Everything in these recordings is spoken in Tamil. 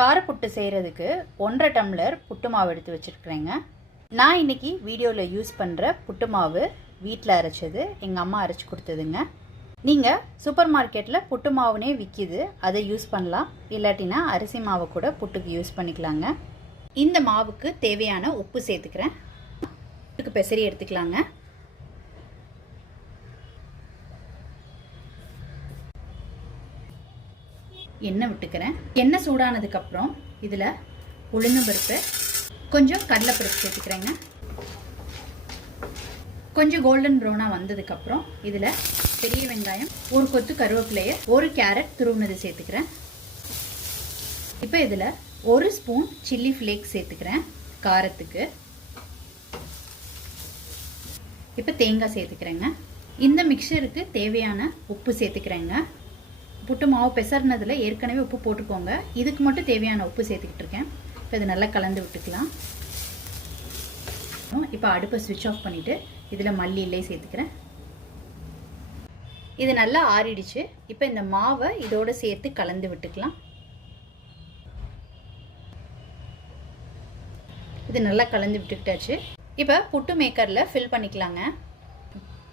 காரப்புட்டு செய்கிறதுக்கு 1.5 டம்ளர் புட்டு மாவு எடுத்து வச்சுருக்கிறேங்க. நான் இன்றைக்கி வீடியோவில் யூஸ் பண்ணுற புட்டு மாவு வீட்டில் அரைச்சது, எங்கள் அம்மா அரைச்சி கொடுத்ததுங்க. நீங்கள் சூப்பர் மார்க்கெட்டில் புட்டு மாவுனே விற்கிது, அதை யூஸ் பண்ணலாம். இல்லாட்டினா அரிசி மாவை கூட புட்டுக்கு யூஸ் பண்ணிக்கலாங்க. இந்த மாவுக்கு தேவையான உப்பு சேர்த்துக்கிறேன். புட்டுக்கு பெசரி எடுத்துக்கலாங்க. எண்ணெய் விட்டுக்கிறேன். எண்ணெய் சூடானதுக்கப்புறம் இதில் உளுந்து பருப்பு, கொஞ்சம் கடலைப்பருப்பு சேர்த்துக்கிறேங்க. கொஞ்சம் கோல்டன் ப்ரௌனாக வந்ததுக்கப்புறம் இதில் பெரிய வெங்காயம், ஒரு கொத்து கருவேப்பிலையை, ஒரு கேரட் துருவுனது சேர்த்துக்கிறேன். இப்போ இதில் 1 ஸ்பூன் சில்லி ஃப்ளேக்ஸ் சேர்த்துக்கிறேன் காரத்துக்கு. இப்போ தேங்காய் சேர்த்துக்கிறேங்க. இந்த மிக்சருக்கு தேவையான உப்பு சேர்த்துக்கிறேங்க. புட்டு மாவு பெசர்னதில் ஏற்கனவே உப்பு போட்டுக்கோங்க. இதுக்கு மட்டும் தேவையான உப்பு சேர்த்துக்கிட்டு இருக்கேன். இப்போ இது நல்லா கலந்து விட்டுக்கலாம். இப்போ அடுப்பை ஸ்விட்ச் ஆஃப் பண்ணிவிட்டு இதில் மல்லி இலை சேர்த்துக்கிறேன். இது நல்லா ஆறிடுச்சு. இப்போ இந்த மாவை இதோடு சேர்த்து கலந்து விட்டுக்கலாம். இது நல்லா கலந்து விட்டுக்கிட்டாச்சு. இப்போ புட்டு மேக்கரில் ஃபில் பண்ணிக்கலாங்க.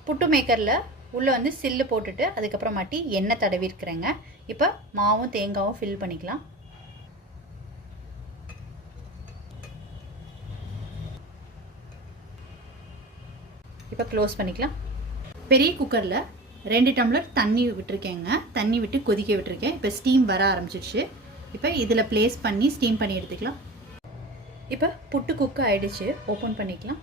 புட்டு மேக்கரில் உள்ளே வந்து சில்லு போட்டுட்டு அதுக்கப்புறமாட்டி எண்ணெய் தடவி இருக்கிறேங்க. இப்போ மாவும் தேங்காவும் ஃபில் பண்ணிக்கலாம். இப்போ க்ளோஸ் பண்ணிக்கலாம். பெரிய குக்கரில் 2 டம்ளர் தண்ணி விட்டுருக்கேங்க. தண்ணி விட்டு கொதிக்க விட்டுருக்கேன். இப்போ ஸ்டீம் வர ஆரம்பிச்சிடுச்சு. இப்போ இதில் ப்ளேஸ் பண்ணி ஸ்டீம் பண்ணி எடுத்துக்கலாம். இப்போ புட்டு குக்கு ஆயிடுச்சு. ஓப்பன் பண்ணிக்கலாம்.